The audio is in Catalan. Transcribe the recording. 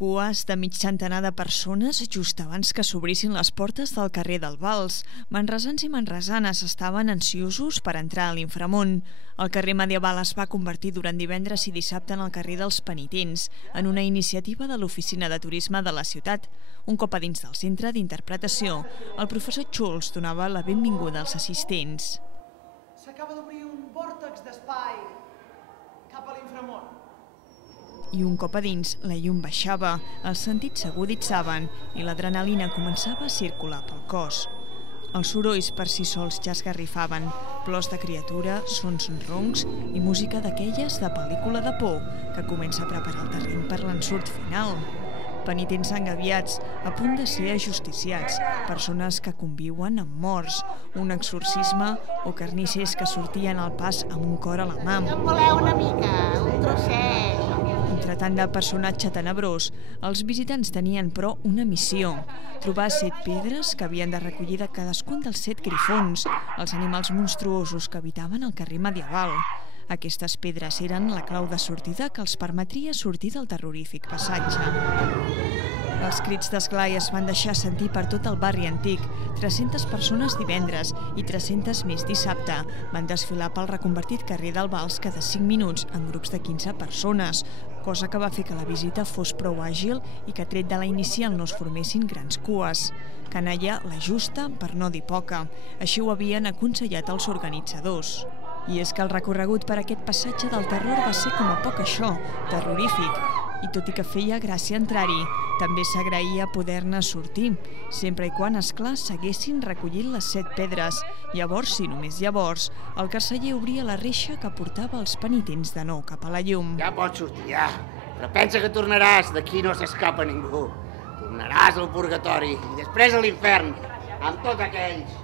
Cues de mig centenar de persones just abans que s'obrissin les portes del carrer del Vals. Manresans i manresanes estaven ansiosos per entrar a l'inframón. El carrer medieval es va convertir durant divendres i dissabte en el carrer dels penitents, en una iniciativa de l'Oficina de Turisme de la ciutat. Un cop a dins del centre d'interpretació, el professor Schulz donava la benvinguda als assistents. S'acaba d'obrir un vòrtex d'espai cap a l'inframón. I un cop a dins, la llum baixava, els sentits s'aguditzaven i l'adrenalina començava a circular pel cos. Els sorolls per si sols ja esgarrifaven, plors de criatura, sons roncs i música d'aquelles de pel·lícula de por que comença a preparar el terreny per l'ensurt final. Penitents engabiats, a punt de ser ajusticiats, persones que conviuen amb morts, un exorcisme o carnissers que sortien al pas amb un cor a la mà. En voleu una mica, un trosset. Entre tant de personatge tenebrós, els visitants tenien, però, una missió: trobar 7 pedres que havien de recollir de cadascun dels 7 grifons, els animals monstruosos que habitaven el carrer medieval. Aquestes pedres eren la clau de sortida que els permetria sortir del terrorífic passatge. Els crits d'esglai es van deixar sentir per tot el barri antic. 300 persones divendres i 300 més dissabte van desfilar pel reconvertit carrer del Vals cada 5 minuts en grups de 15 persones, cosa que va fer que la visita fos prou àgil i que, tret de la inicial, no es formessin grans cues. Canalla la justa, per no dir poca. Així ho havien aconsellat els organitzadors. I és que el recorregut per aquest passatge del terror va ser com a poc això, terrorífic. I tot i que feia gràcia entrar-hi, també s'agraïa poder-ne sortir, sempre i quan, esclar, s'haguessin recollit les 7 pedres. Llavors, si només llavors, el carceller obria la reixa que portava els penitents de nou cap a la llum. Ja pots sortir, ja. Però pensa que tornaràs, d'aquí no s'escapa ningú. Tornaràs al purgatori i després a l'infern, amb tots aquells